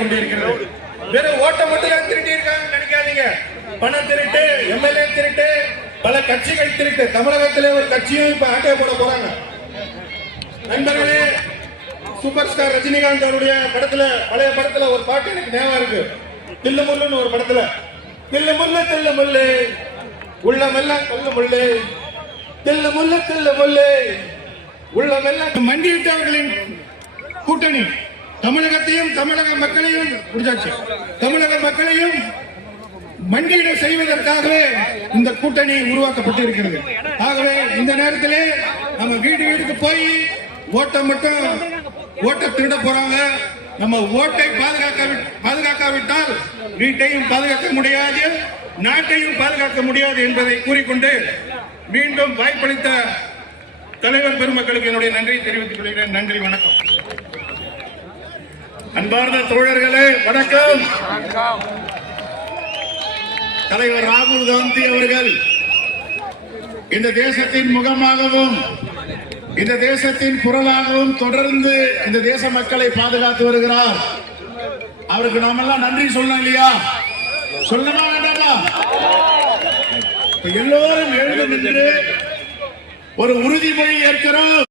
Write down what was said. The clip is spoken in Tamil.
கொண்டிருக்கிறது. வெறும் ஓட்டை மட்டும் தான் திருட்டி இருக்காங்க நினைக்காதீங்க. பணம் திருட்டு, எம்எல்ஏ திருட்டு, பல கட்சிகள் திருட்டு. தமிழகத்திலே ஒரு கட்சியும் இப்ப ஆட்டையை போட போறாங்க. நண்பர்களே, சூப்பர் ஸ்டார் ரஜினிகாந்த் அவருடைய படத்துல, பழைய படத்துல ஒரு பாட்டு எனக்கு ஞாபகம் இருக்கு. தில்லு முள்ளுன்னு ஒரு படத்துல, தில்லு முள்ளு தில்லு முள்ளு உள்ளமெல்லாம் கல்லு முள்ளு, தில்லு முள்ளு தில்லு முள்ளு உள்ளமெல்லாம். மண்டியிட்டவர்களின் கூட்டணி தமிழகத்தையும் தமிழக மக்களையும் தமிழக மக்களையும் மண்டியிட செய்வதற்காகவே இந்த கூட்டணி உருவாக்கப்பட்டிருக்கிறது. ஆகவே இந்த நேரத்திலே நம்ம வீடு வீடுக்கு போய் ஓட்டை திருட போறாங்க. நம்ம ஓட்டை பாதுகாக்காவிட்டால் வீட்டையும் பாதுகாக்க முடியாது, நாட்டையும் பாதுகாக்க முடியாது என்பதை கூறிக்கொண்டு மீண்டும் வாய்ப்பளித்த தலைவர் பெருமக்களுக்கு என்னுடைய நன்றியை தெரிவித்துக் கொள்கிறேன். நன்றி, வணக்கம். அன்பார்ந்த தோழர்களே, வணக்கம். தலைவர் ராகுல் காந்தி அவர்கள் இந்த தேசத்தின் முகமாகவும் இந்த தேசத்தின் குரலாகவும் தொடர்ந்து இந்த தேச மக்களை பாதுகாத்து வருகிறார். அவருக்கு நாம எல்லாம் நன்றி சொல்லணும் இல்லையா? சொல்லணுமா வேண்டாமா? எல்லோரும் எழுந்து நின்று ஒரு உறுதிமொழி ஏற்கிறோம்.